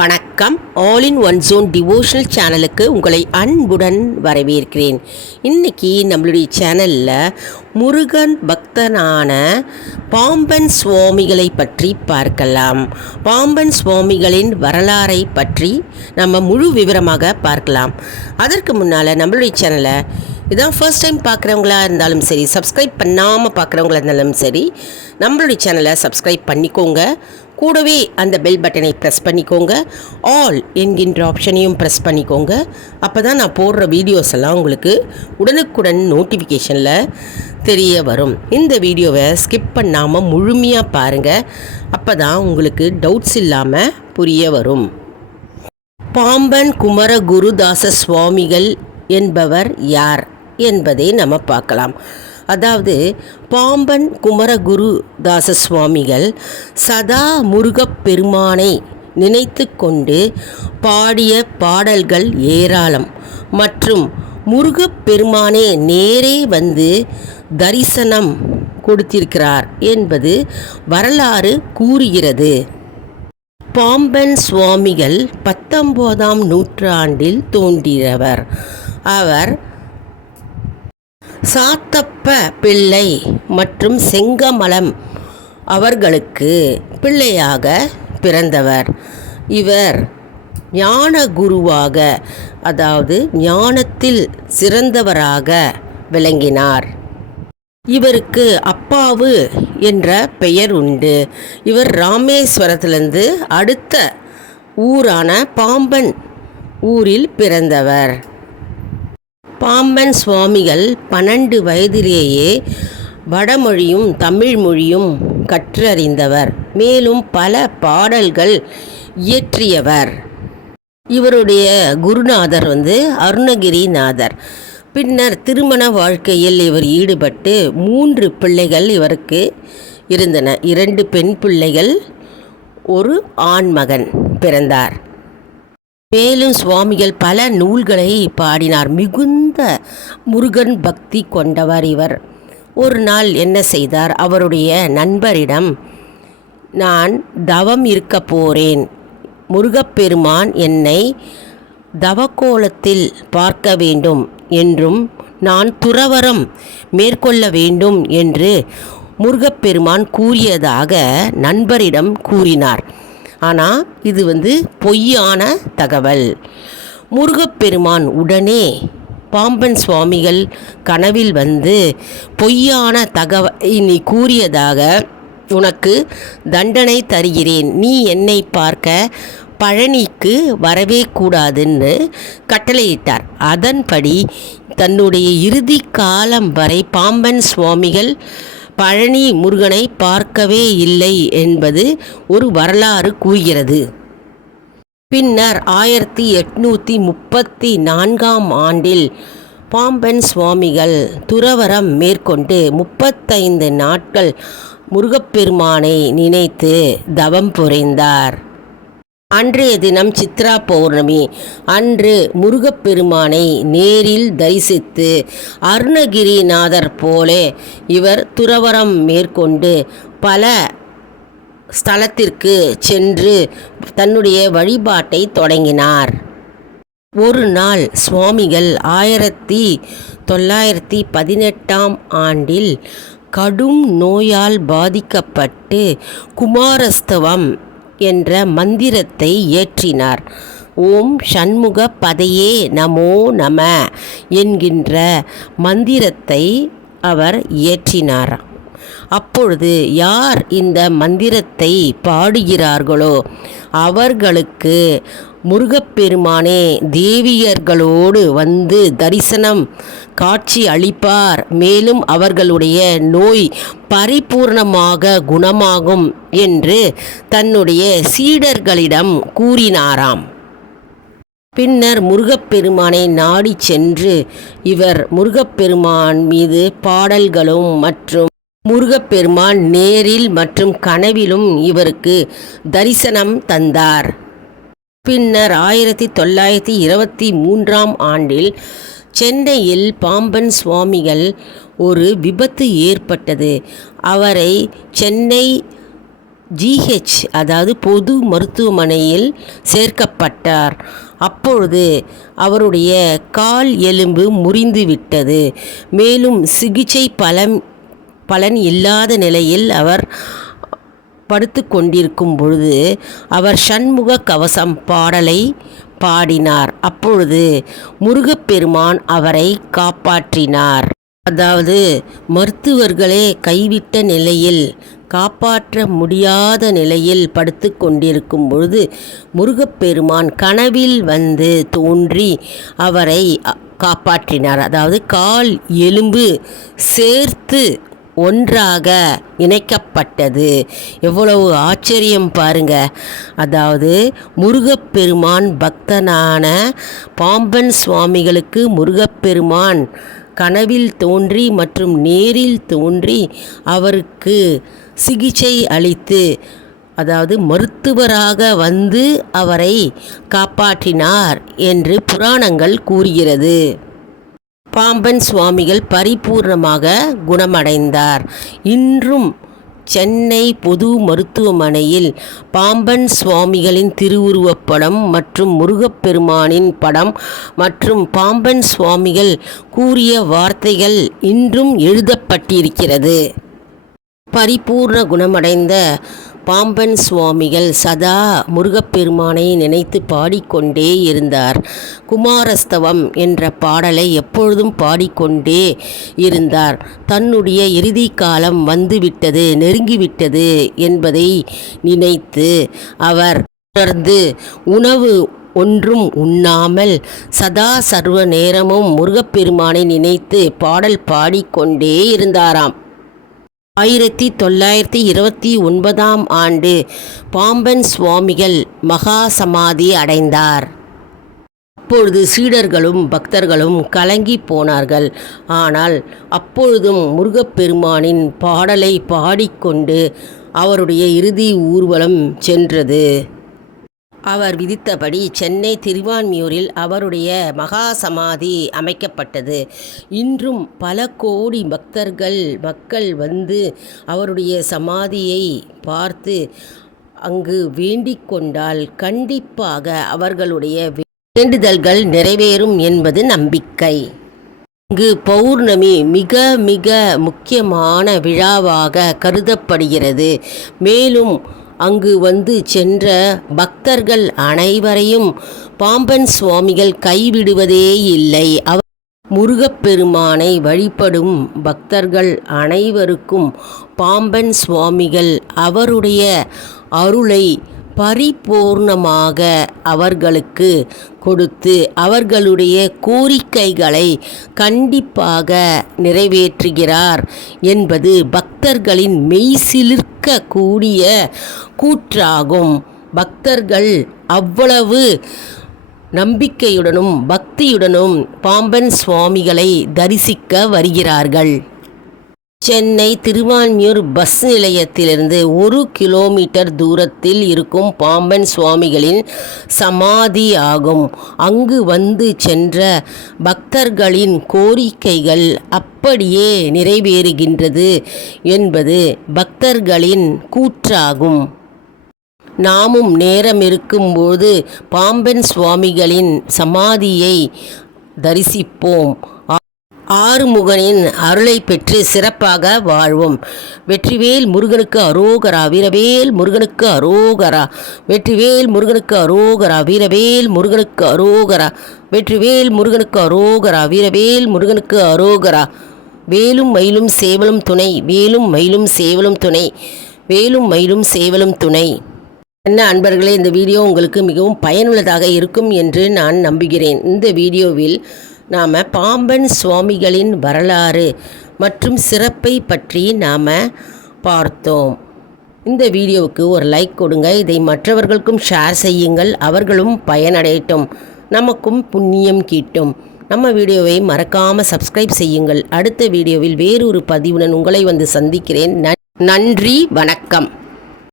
வணக்கம். All in one zone devotional சேனலுக்கு உங்களை அன்புடன் வரவேற்கிறேன். இன்னைக்கு நம்மளுடைய சேனலில் முருகன் பக்தனான பாம்பன் சுவாமிகளை பற்றி பார்க்கலாம். பாம்பன் சுவாமிகளின் வரலாறை பற்றி நம்ம முழு விவரமாக பார்க்கலாம். அதற்கு முன்னால் நம்மளுடைய சேனலை இதான் ஃபர்ஸ்ட் டைம் பார்க்குறவங்களா இருந்தாலும் சரி சப்ஸ்கிரைப் பண்ணாமல் பார்க்குறவங்களா இருந்தாலும் சரி நம்மளுடைய சேனலை சப்ஸ்கிரைப் பண்ணிக்கோங்க. கூடவே அந்த பெல் பட்டனை ப்ரெஸ் பண்ணிக்கோங்க. ஆல் என்கின்ற ஆப்ஷனையும் ப்ரெஸ் பண்ணிக்கோங்க. அப்போ தான் நான் போடுற வீடியோஸ் எல்லாம் உங்களுக்கு உடனுக்குடன் நோட்டிஃபிகேஷனில் தெரிய வரும். இந்த வீடியோவை ஸ்கிப் பண்ணாமல் முழுமையாக பாருங்கள் அப்போ தான் உங்களுக்கு டவுட்ஸ் இல்லாமல் புரிய வரும். பாம்பன் குமர குருதாச சுவாமிகள் என்பவர் யார் என்பதை நம்ம பார்க்கலாம். அதாவது பாம்பன் குமரகுருதாச சுவாமிகள் சதா முருகப்பெருமானை நினைத்து கொண்டு பாடிய பாடல்கள் ஏராளம். மற்றும் முருகப் பெருமானே நேரே வந்து தரிசனம் கொடுத்திருக்கிறார் என்பது வரலாறு கூறுகிறது. பாம்பன் சுவாமிகள் பத்தொம்போதாம் நூற்றாண்டில் தோன்றியவர். அவர் சாத்தப்ப பிள்ளை மற்றும் செங்கமலம் அவர்களுக்கு பிள்ளையாக பிறந்தவர். இவர் ஞான குருவாக அதாவது ஞானத்தில் சிறந்தவராக விளங்கினார். இவருக்கு அப்பாவு என்ற பெயர் உண்டு. இவர் ராமேஸ்வரத்திலிருந்து அடுத்த ஊரான பாம்பன் ஊரில் பிறந்தவர். பாம்பன் சுவாமிகள் பன்னெண்டு வயதிலேயே வடமொழியும் தமிழ் மொழியும் கற்றறிந்தவர். மேலும் பல பாடல்கள் இயற்றியவர். இவருடைய குருநாதர் வந்து அருணகிரிநாதர். பின்னர் திருமண வாழ்க்கையில் இவர் ஈடுபட்டு மூன்று பிள்ளைகள் இவருக்கு இருந்தன. இரண்டு பெண் பிள்ளைகள் ஒரு ஆண் மகன் பிறந்தார். மேலும் சுவாமிகள் பல நூல்களை பாடினார். மிகுந்த முருகன் பக்தி கொண்டவர் இவர். ஒரு நாள் என்ன செய்தார்? அவருடைய நண்பரிடம் நான் தவம் இருக்க போகிறேன் முருகப்பெருமான் என்னை தவக்கோலத்தில் பார்க்க வேண்டும் என்றும் நான் துறவரம் மேற்கொள்ள வேண்டும் என்று முருகப்பெருமான் கூறியதாக நண்பரிடம் கூறினார். ஆனால் இது வந்து பொய்யான தகவல். முருகப்பெருமான் உடனே பாம்பன் சுவாமிகள் கனவில் வந்து பொய்யான தகவலை நீ கூறியதாக உனக்கு தண்டனை தருகிறேன். நீ என்னை பார்க்க பழனிக்கு வரவே கூடாதுன்னு கட்டளையிட்டார். அதன்படி தன்னுடைய இறுதி காலம் வரை பாம்பன் சுவாமிகள் பழனி முருகனை பார்க்கவே இல்லை என்பது ஒரு வரலாறு கூறுகிறது. பின்னர் ஆயிரத்தி எட்நூற்றி முப்பத்தி நான்காம் ஆண்டில் பாம்பன் சுவாமிகள் துறவரம் மேற்கொண்டு முப்பத்தைந்து நாட்கள் முருகப்பெருமானை நினைத்து தவம் புரிந்தார். அன்றைய தினம் சித்ரா பௌர்ணமி. அன்று முருகப்பெருமானை நேரில் தரிசித்து அருணகிரிநாதர் போலே இவர் துறவரம் மேற்கொண்டு பல ஸ்தலத்திற்கு சென்று தன்னுடைய வழிபாட்டை தொடங்கினார். ஒரு நாள் சுவாமிகள் ஆயிரத்தி தொள்ளாயிரத்தி பதினெட்டாம் ஆண்டில் கடும் நோயால் பாதிக்கப்பட்டு குமாரஸ்தவம் என்ற மந்திரத்தை இயற்றினார். ஓம் சண்முக பதையே நமோ நம என்கின்ற மந்திரத்தை அவர் இயற்றினார் அப்பொழுது யார் இந்த மந்திரத்தை பாடுகிறார்களோ அவர்களுக்கு முருகப்பெருமானே தேவியர்களோடு வந்து தரிசனம் காட்சி அளிப்பார். மேலும் அவர்களுடைய நோய் பரிபூர்ணமாக குணமாகும் என்று தன்னுடைய சீடர்களிடம் கூறினாராம். பின்னர் முருகப்பெருமானை நாடி சென்று இவர் முருகப்பெருமான் மீது பாடல்களும் மற்றும் முருகப்பெருமான் நேரில் மற்றும் கனவிலும் இவருக்கு தரிசனம் தந்தார். பின்னர் ஆயிரத்தி தொள்ளாயிரத்தி இருபத்தி மூன்றாம் ஆண்டில் சென்னையில் பாம்பன் சுவாமிகள் ஒரு விபத்து ஏற்பட்டது. அவரை சென்னை ஜிஹெச் அதாவது பொது மருத்துவமனையில் சேர்க்கப்பட்டார். அப்பொழுது அவருடைய கால் எலும்பு முறிந்து விட்டது மேலும் சிகிச்சை பலம் பலன் இல்லாத நிலையில் அவர் படுத்து கொண்டிருக்கும் பொழுது அவர் சண்முக கவசம் பாடலை பாடினார். அப்பொழுது முருகப்பெருமான் அவரை காப்பாற்றினார். அதாவது மருத்துவர்களே கைவிட்ட நிலையில் காப்பாற்ற முடியாத நிலையில் படுத்து கொண்டிருக்கும் பொழுது முருகப்பெருமான் கனவில் வந்து தோன்றி அவரை காப்பாற்றினார். அதாவது கால் எலும்பு சேர்த்து ஒன்றாக இணைக்கப்பட்டது. எவ்வளவு ஆச்சரியம் பாருங்க. அதாவது முருகப்பெருமான் பக்தனான பாம்பன் சுவாமிகளுக்கு முருகப்பெருமான் கனவில் தோன்றி மற்றும் நேரில் தோன்றி அவருக்கு சிகிச்சை அளித்து அதாவது மருத்துவராக வந்து அவரை காப்பாற்றினார் என்று புராணங்கள் கூறுகிறது. பாம்பன் சுவாமிகள் பரிபூர்ணமாக குணமடைந்தார். இன்றும் சென்னை பொது மருத்துவமனையில் பாம்பன் சுவாமிகளின் திருவுருவப் படம் மற்றும் முருகப்பெருமானின் படம் மற்றும் பாம்பன் சுவாமிகள் கூறிய வார்த்தைகள் இன்றும் எழுதப்பட்டிருக்கிறது. பரிபூர்ண குணமடைந்த பாம்பன் சுவாமிகள் சதா முருகப்பெருமானை நினைத்து பாடிக்கொண்டே இருந்தார். குமாரஸ்தவம் என்ற பாடலை எப்பொழுதும் பாடிக்கொண்டே இருந்தார். தன்னுடைய இறுதி காலம் வந்துவிட்டது நெருங்கிவிட்டது என்பதை நினைத்து அவர் தொடர்ந்து உணவு ஒன்றும் உண்ணாமல் சதா சர்வ நேரமும் முருகப்பெருமானை நினைத்து பாடல் பாடிக்கொண்டே இருந்தாராம். ஆயிரத்தி தொள்ளாயிரத்தி இருபத்தி ஒன்பதாம் ஆண்டு பாம்பன் சுவாமிகள் மகா சமாதி அடைந்தார். அப்பொழுது சீடர்களும் பக்தர்களும் கலங்கி போனார்கள். ஆனால் அப்பொழுதும் முருகப்பெருமானின் பாடலை பாடிக்கொண்டு அவருடைய இறுதி ஊர்வலம் சென்றது. அவர் விதித்தபடி சென்னை திருவான்மியூரில் அவருடைய மகா சமாதி அமைக்கப்பட்டது. இன்றும் பல கோடி பக்தர்கள் மக்கள் வந்து அவருடைய சமாதியை பார்த்து அங்கு வேண்டிக் கொண்டால் கண்டிப்பாக அவர்களுடைய வேண்டுதல்கள் நிறைவேறும் என்பது நம்பிக்கை. இங்கு பௌர்ணமி மிக மிக முக்கியமான விழாவாக கருதப்படுகிறது. மேலும் அங்கு வந்து சென்ற பக்தர்கள் அனைவரையும் பாம்பன் சுவாமிகள் கைவிடுவதே இல்லை. அவர் முருகப்பெருமானை வழிபடும் பக்தர்கள் அனைவருக்கும் பாம்பன் சுவாமிகள் அவருடைய அருளை பரிபூர்ணமாக அவர்களுக்கு கொடுத்து அவர்களுடைய கோரிக்கைகளை கண்டிப்பாக நிறைவேற்றுகிறார் என்பது பக்தர்களின் மெய்சிலிர்க்கக்கூடிய கூற்றாகும். பக்தர்கள் அவ்வளவு நம்பிக்கையுடனும் பக்தியுடனும் பாம்பன் சுவாமிகளை தரிசிக்க வருகிறார்கள். சென்னை திருவான்மியூர் பஸ் நிலையத்திலிருந்து ஒரு கிலோமீட்டர் தூரத்தில் இருக்கும் பாம்பன் சுவாமிகளின் சமாதி ஆகும். அங்கு வந்து சென்ற பக்தர்களின் கோரிக்கைகள் அப்படியே நிறைவேறுகின்றது என்பது பக்தர்களின் கூற்றாகும். நாமும் நேரம் இருக்கும்போது பாம்பன் சுவாமிகளின் சமாதியை தரிசிப்போம். ஆறுமுகனின் அருளை பெற்று சிறப்பாக வாழ்வோம். வெற்றிவேல் முருகனுக்கு அரோகரா வீரவேல் முருகனுக்கு அரோகரா. வெற்றிவேல் முருகனுக்கு அரோகரா வீரவேல் முருகனுக்கு அரோகரா. வெற்றிவேல் முருகனுக்கு அரோகரா வீரவேல் முருகனுக்கு அரோகரா. வேலும் மயிலும் சேவலும் துணை வேலும் மயிலும் சேவலும் துணை வேலும் மயிலும் சேவலும் துணை. என்ன அன்பர்களே இந்த வீடியோ உங்களுக்கு மிகவும் பயனுள்ளதாக இருக்கும் என்று நான் நம்புகிறேன். இந்த வீடியோவில் நாம் பாம்பன் சுவாமிகளின் வரலாறு மற்றும் சிறப்பை பற்றி நாம் பார்த்தோம். இந்த வீடியோவுக்கு ஒரு லைக் கொடுங்க. இதை மற்றவர்களுக்கும் ஷேர் செய்யுங்கள். அவர்களும் பயனடையட்டும். நமக்கும் புண்ணியம் கீட்டும். நம்ம வீடியோவை மறக்காமல் சப்ஸ்கிரைப் செய்யுங்கள். அடுத்த வீடியோவில் வேறொரு பதிவுடன் உங்களை வந்து சந்திக்கிறேன். நன்றி வணக்கம்.